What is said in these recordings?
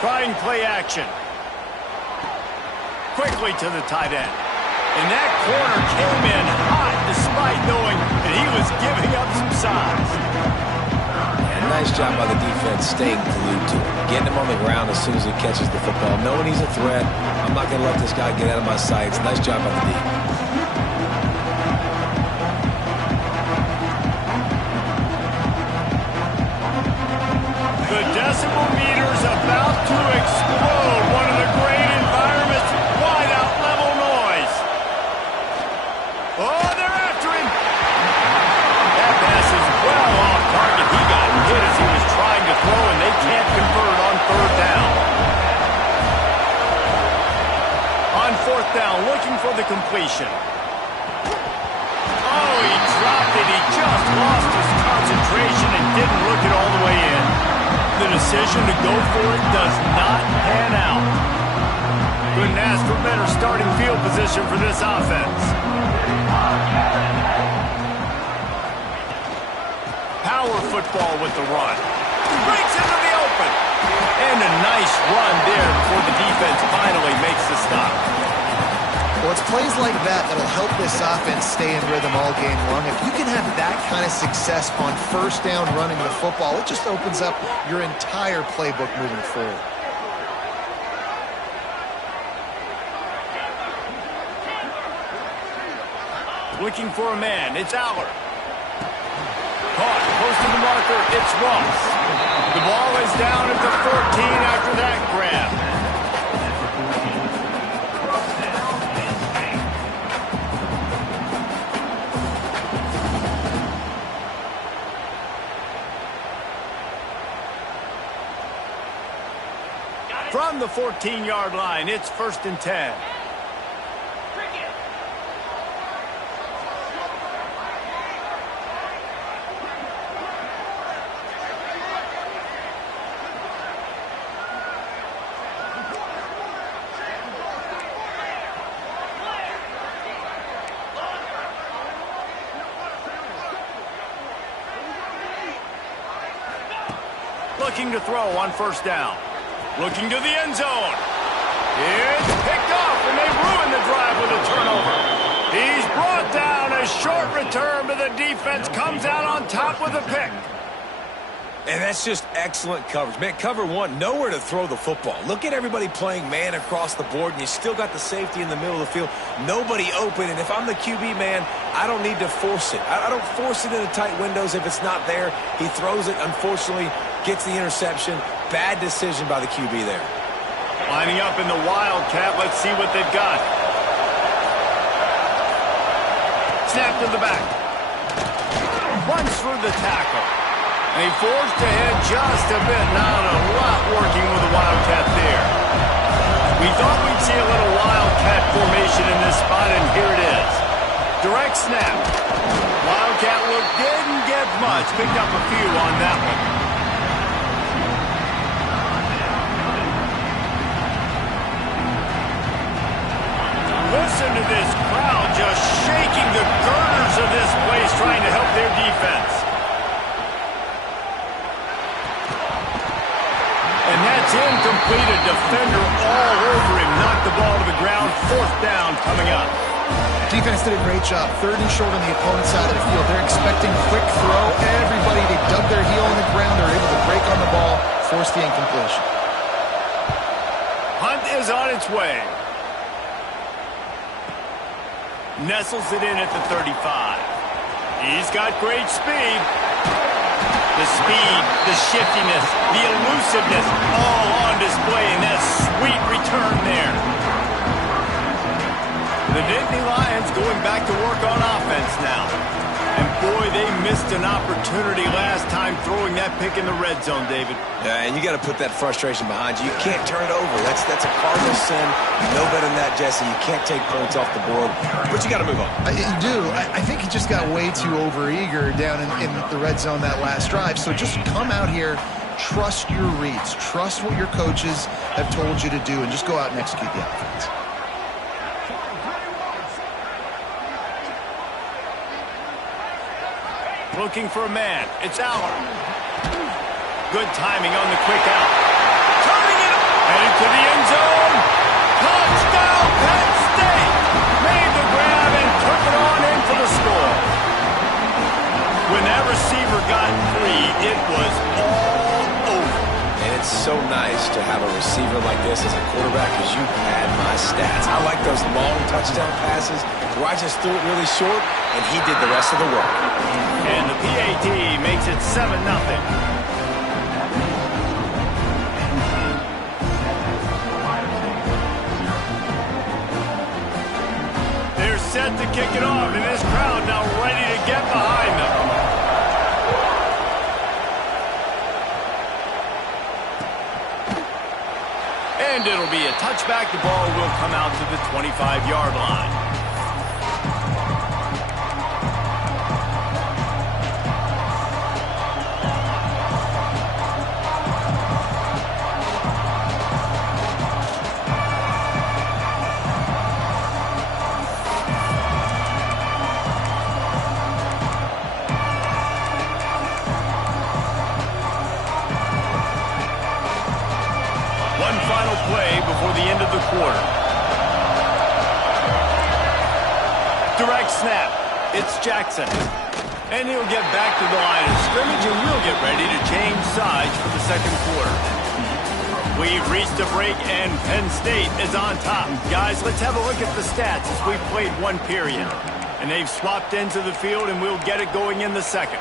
Trying play action. Quickly to the tight end. And that corner came in hot despite knowing that he was giving up some size. Yeah, nice job by the defense staying glued to him. Getting him on the ground as soon as he catches the football. Knowing he's a threat, I'm not going to let this guy get out of my sights. Nice job by the D. The decibel meter's about to explode. One of the great environments. Wide out level noise. Oh, they're after him. That pass is well off target. He got hit as he was trying to throw, and they can't convert on third down. On fourth down, looking for the completion. Oh, he dropped it. He just lost his concentration and didn't look it all the way in. The decision to go for it does not pan out. Couldn't ask for better starting field position for this offense. Power football with the run. Breaks into the open. And a nice run there before the defense finally makes the stop. Well, it's plays like that that'll help this offense stay in rhythm all game long. If you can have that kind of success on first down running the football, it just opens up your entire playbook moving forward. Looking for a man. It's Aller. Caught close to the marker. It's Ross. The ball is down at the 14 after that grab. From the 14-yard line, it's 1st and 10. Looking to throw on 1st down. Looking to the end zone. It's picked off, and they ruin the drive with a turnover. He's brought down. A short return, but the defense comes out on top with a pick. And that's just excellent coverage. Man, cover one, nowhere to throw the football. Look at everybody playing man across the board, and you still got the safety in the middle of the field. Nobody open, and if I'm the QB man, I don't need to force it. I don't force it into tight windows if it's not there. He throws it, unfortunately, gets the interception. Bad decision by the QB there. Lining up in the Wildcat. Let's see what they've got. Snap to the back. Runs through the tackle. And he forged ahead just a bit. Not a lot working with the Wildcat there. We thought we'd see a little Wildcat formation in this spot, and here it is. Direct snap. Wildcat look didn't get much. Picked up a few on that one. Listen to this crowd just shaking the girders of this place, trying to help their defense. And that's incomplete. A defender all over him. Knocked the ball to the ground. 4th down coming up. Defense did a great job. 3rd and short on the opponent's side of the field. They're expecting quick throw. Everybody, they dug their heel on the ground. They're able to break on the ball, force the incompletion. Hunt is on its way. Nestles it in at the 35. He's got great speed. The speed, the shiftiness, the elusiveness, all on display in that sweet return there. The Nittany Lions going back to work on offense now. And boy, they missed an opportunity last time throwing that pick in the red zone, David. Yeah, and you got to put that frustration behind you. You can't turn it over. That's a cardinal sin. You know better than that, Jesse. You can't take points off the board, but you got to move on. You do. I think he just got way too overeager down in the red zone that last drive. So just come out here, trust your reads, trust what your coaches have told you to do, and just go out and execute the offense. Looking for a man. It's Aller. Good timing on the quick out. Turning it so nice to have a receiver like this as a quarterback because you had my stats. I like those long touchdown passes where I just threw it really short and he did the rest of the work. And the PAT makes it 7-0. They're set to kick it off, and this crowd now ready to get behind them. And it'll be a touchback. The ball will come out to the 25-yard line. Before the end of the quarter. Direct snap. It's Jackson. And he'll get back to the line of scrimmage, and we'll get ready to change sides for the second quarter. We've reached a break, and Penn State is on top. Guys, let's have a look at the stats as we've played one period. And they've swapped into the field, and we'll get it going in the second.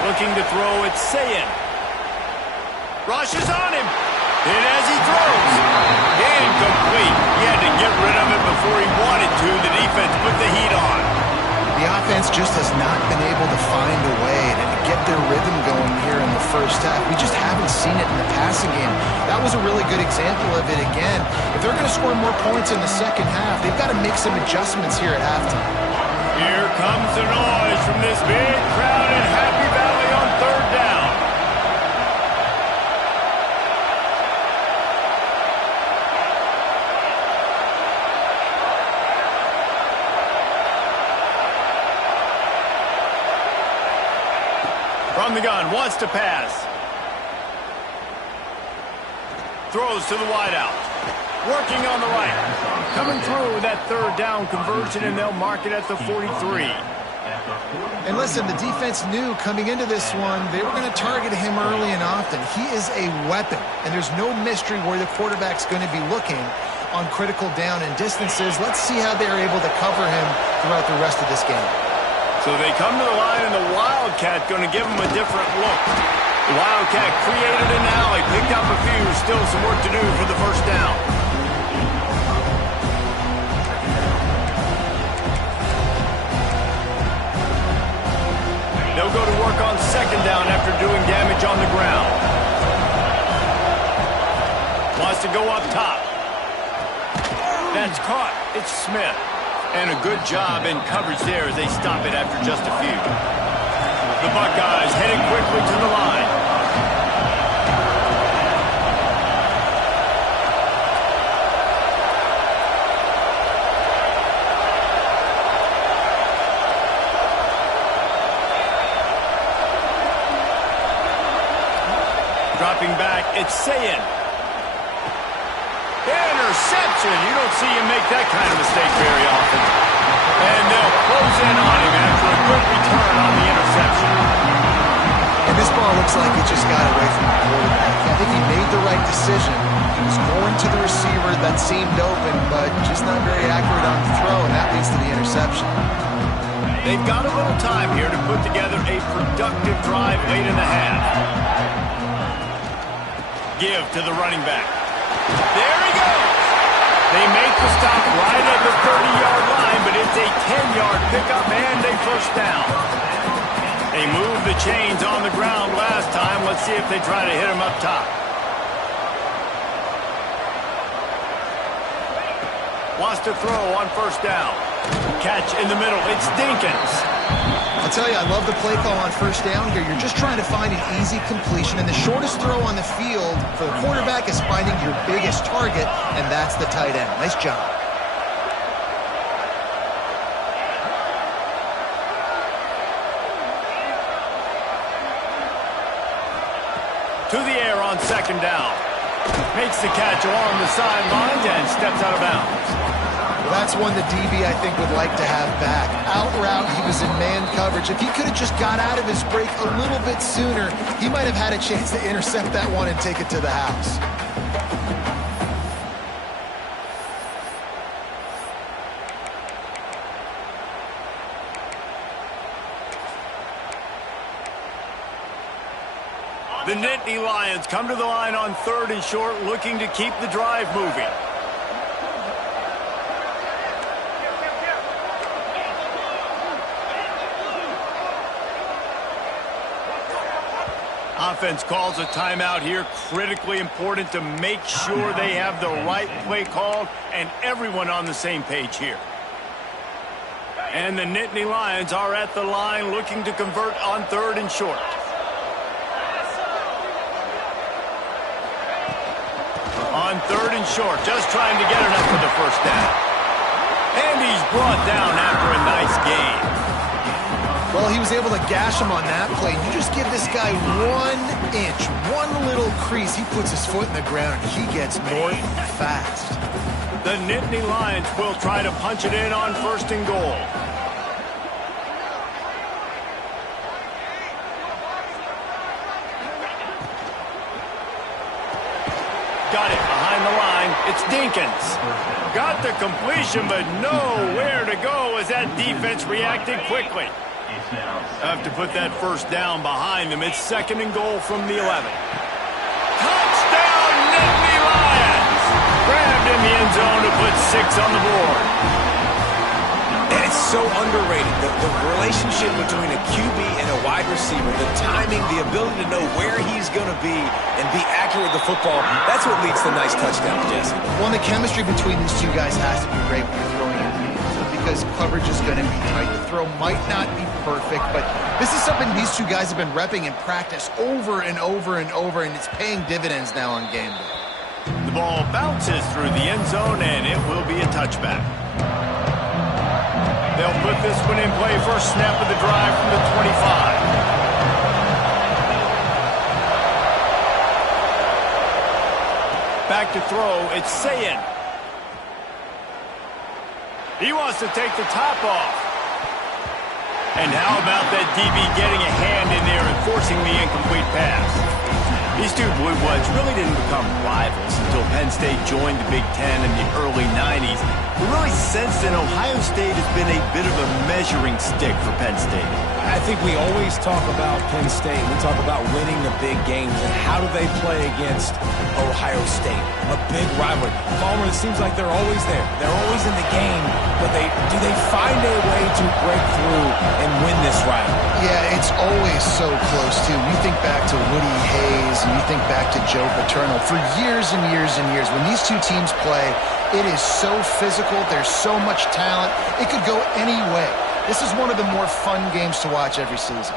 Looking to throw, it's Sayin. Rushes on him. And as he throws, incomplete. He had to get rid of it before he wanted to. The defense put the heat on. The offense just has not been able to find a way to get their rhythm going here in the first half. We just haven't seen it in the passing game. That was a really good example of it again. If they're going to score more points in the second half, they've got to make some adjustments here at halftime. Here comes the noise from this big crowd in Happy Valley on third down. From the gun, wants to pass. Throws to the wideout. Working on the right. Coming through with that third down conversion, and they'll mark it at the 43. And listen, the defense knew coming into this one, they were going to target him early and often. He is a weapon, and there's no mystery where the quarterback's going to be looking on critical down and distances. Let's see how they're able to cover him throughout the rest of this game. So they come to the line, and the Wildcat going to give him a different look. The Wildcat created an alley, picked up a few, still some work to do for the first down. They'll go to work on second down after doing damage on the ground. Wants to go up top. That's caught. It's Smith. And a good job in coverage there as they stop it after just a few. The Buckeyes heading quickly to the line. Dropping back, it's Sayin. Interception. You don't see him make that kind of mistake very often. And they'll close in on him after a good return on the interception. And this ball looks like it just got away from the quarterback. I think he made the right decision. He was going to the receiver that seemed open, but just not very accurate on the throw, and that leads to the interception. They've got a little time here to put together a productive drive late in the half. Give to the running back. There he goes. They make the stop right at the 30-yard line, but it's a 10-yard pickup and a first down. They moved the chains on the ground last time. Let's see if they try to hit him up top. Wants to throw on first down. Catch in the middle. It's Dinkins. I'll tell you, I love the play call on first down here. You're just trying to find an easy completion, and the shortest throw on the field for the quarterback is finding your biggest target, and that's the tight end. Nice job. To the air on second down. Makes the catch along the sidelines and steps out of bounds. Well, that's one the DB, I think, would like to have back. Out route, he was in man coverage. If he could have just got out of his break a little bit sooner, he might have had a chance to intercept that one and take it to the house. The Nittany Lions come to the line on 3rd and short, looking to keep the drive moving. Offense calls a timeout here. Critically important to make sure they have the right play called and everyone on the same page here. And the Nittany Lions are at the line looking to convert on 3rd and short. On 3rd and short, just trying to get enough for the first down. And he's brought down after a nice gain. Well, he was able to gash him on that play. You just give this guy 1 inch, one little crease, he puts his foot in the ground, and he gets north fast. The Nittany Lions will try to punch it in on 1st and goal. Got it behind the line. It's Dinkins. Got the completion, but nowhere to go as that defense reacted quickly. Have to put that first down behind them. It's 2nd and goal from the 11. Touchdown, Nittany Lions! Grabbed in the end zone to put 6 on the board. And it's so underrated. The relationship between a QB and a wide receiver, the timing, the ability to know where he's going to be and be accurate with the football, that's what leads to nice touchdowns, Jesse. Well, the chemistry between these two guys has to be great when you're throwing into the end zone because coverage is going to be tight. The throw might not be perfect, but this is something these two guys have been repping in practice over and over and over, and it's paying dividends now on game day. The ball bounces through the end zone, and it will be a touchback. They'll put this one in play. First snap of the drive from the 25. Back to throw. It's Sayin. He wants to take the top off. And how about that DB getting a hand in there and forcing the incomplete pass? These two Blue Bloods really didn't become rivals until Penn State joined the Big Ten in the early 90s. We really sensed that Ohio State has been a bit of a measuring stick for Penn State. I think we always talk about Penn State. We talk about winning the big games and how do they play against Ohio State, a big rivalry. Palmer, it seems like they're always there. They're always in the game, but do they find a way to break through and win this rivalry? Yeah, it's always so close, too. You think back to Woody Hayes and you think back to Joe Paterno. For years and years and years, when these two teams play, it is so physical. There's so much talent. It could go any way. This is one of the more fun games to watch every season.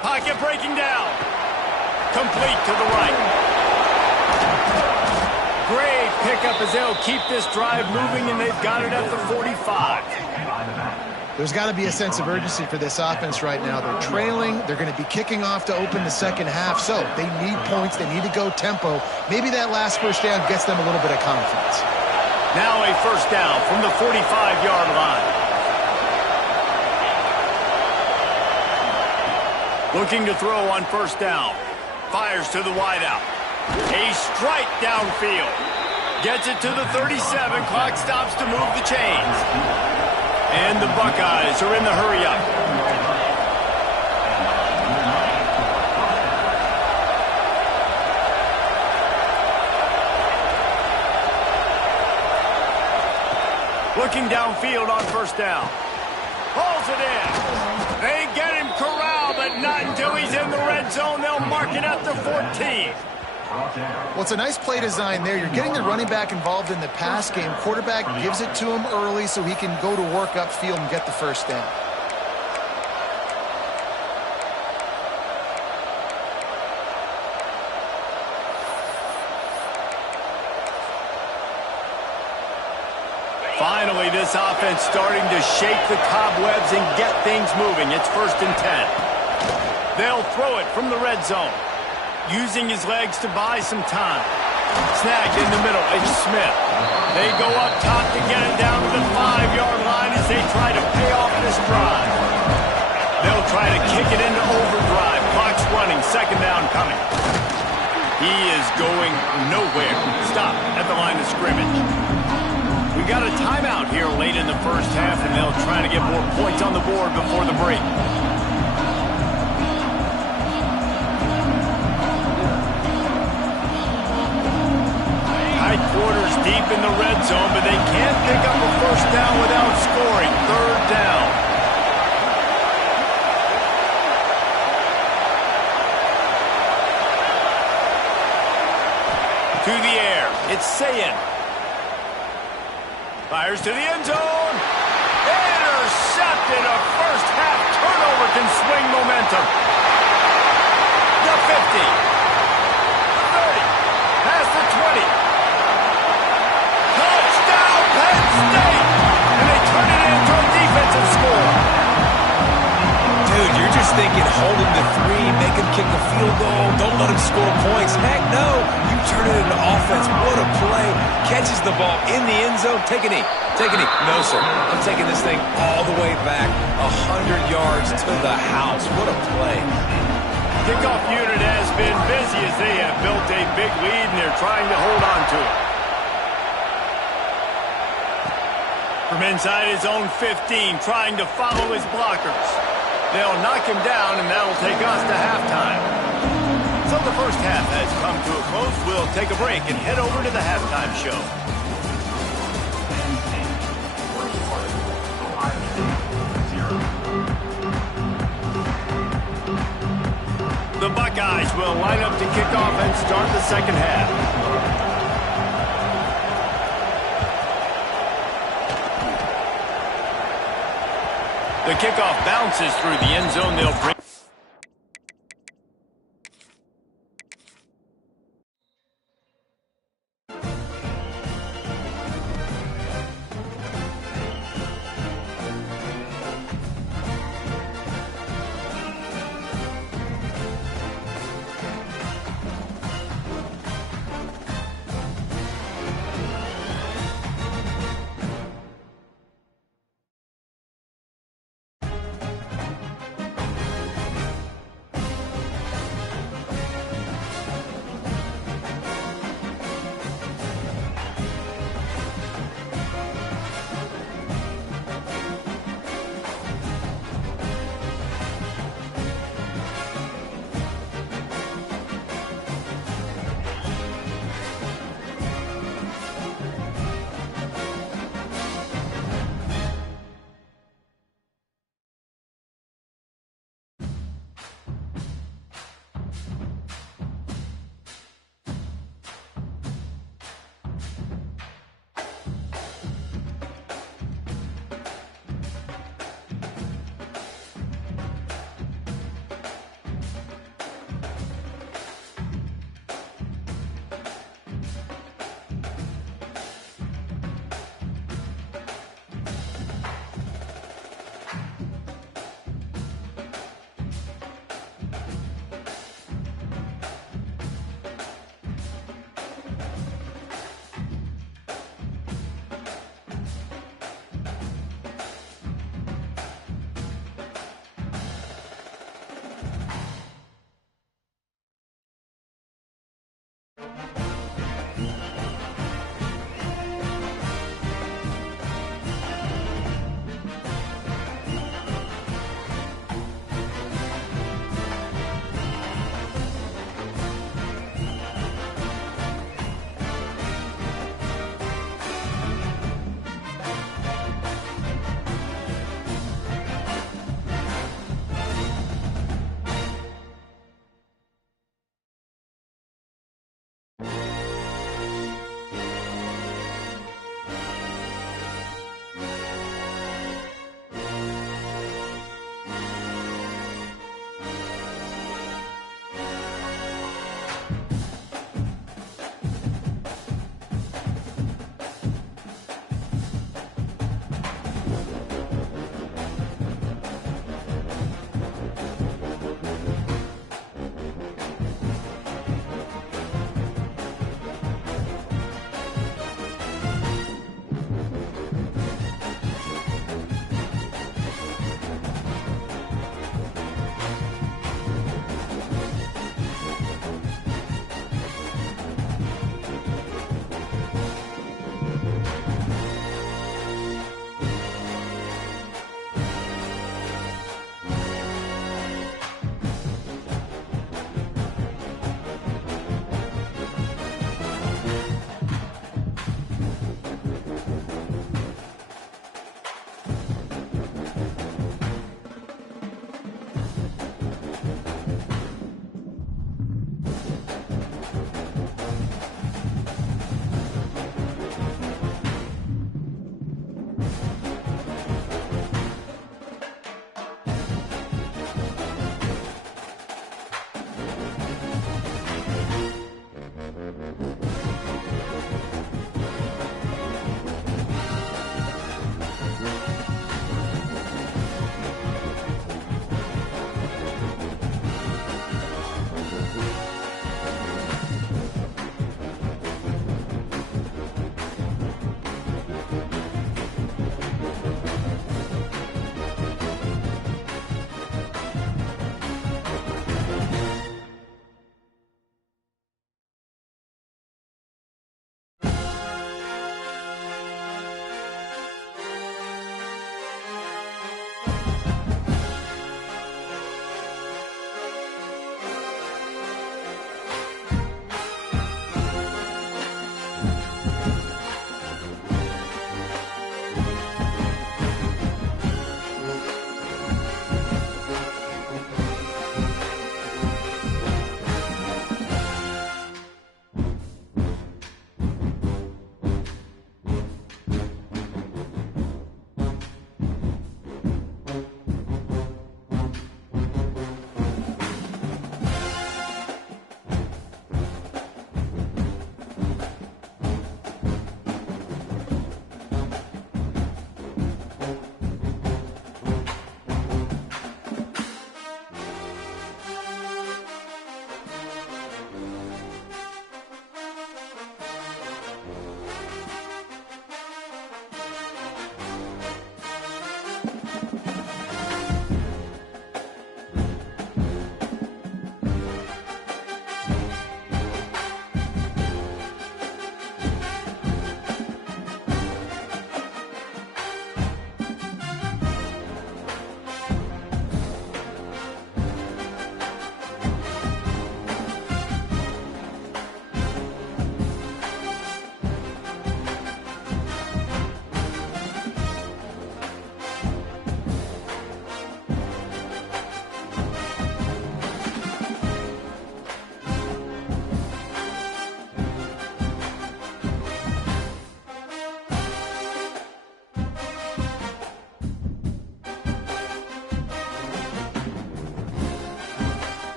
Pocket breaking down. Complete to the right. Great pickup as they'll keep this drive moving, and they've got it at the 45. There's got to be a sense of urgency for this offense right now. They're trailing. They're going to be kicking off to open the second half, so they need points. They need to go tempo. Maybe that last first down gets them a little bit of confidence. Now a first down from the 45-yard line. Looking to throw on first down. Fires to the wideout. A strike downfield. Gets it to the 37. Clock stops to move the chains. And the Buckeyes are in the hurry-up. Looking downfield on first down. Pulls it in. They get him corralled, but not until he's in the red zone. They'll mark it at the 14. Well, it's a nice play design there. You're getting the running back involved in the pass game. Quarterback gives it to him early so he can go to work upfield and get the first down. Finally, this offense starting to shake the cobwebs and get things moving. It's 1st and 10. They'll throw it from the red zone. using his legs to buy some time. Snagged in the middle. It's Smith. They go up top to get it down to the 5-yard line as they try to pay off this drive. They'll try to kick it into overdrive. Clock's running. Second down coming. He is going nowhere. Stop at the line of scrimmage. We've got a timeout here late in the first half, and they'll try to get more points on the board before the break. Tight quarters deep in the red zone, but they can't pick up a first down without scoring. Third down. To the air. It's Sayin. Fires to the end zone. Intercepted. A first half turnover can swing momentum. The 50. The 30. Past the 20. Touchdown Penn State. And they turn it into a defensive score. Dude, you're just thinking hold him to 3, make him kick a field goal, don't let him score points. Heck no. You turn it into offense. What a play. Catches the ball in the end zone. Take a knee. Take a knee. No, sir. I'm taking this thing all the way back 100 yards to the house. What a play. Kickoff unit has been busy as they have built a big lead, and they're trying to hold on to it. From inside his own 15, trying to follow his blockers. They'll knock him down, and that'll take us to halftime. So the first half has come to a close. We'll take a break and head over to the halftime show. The Buckeyes will line up to kick off and start the second half. The kickoff bounces through the end zone. They'll bring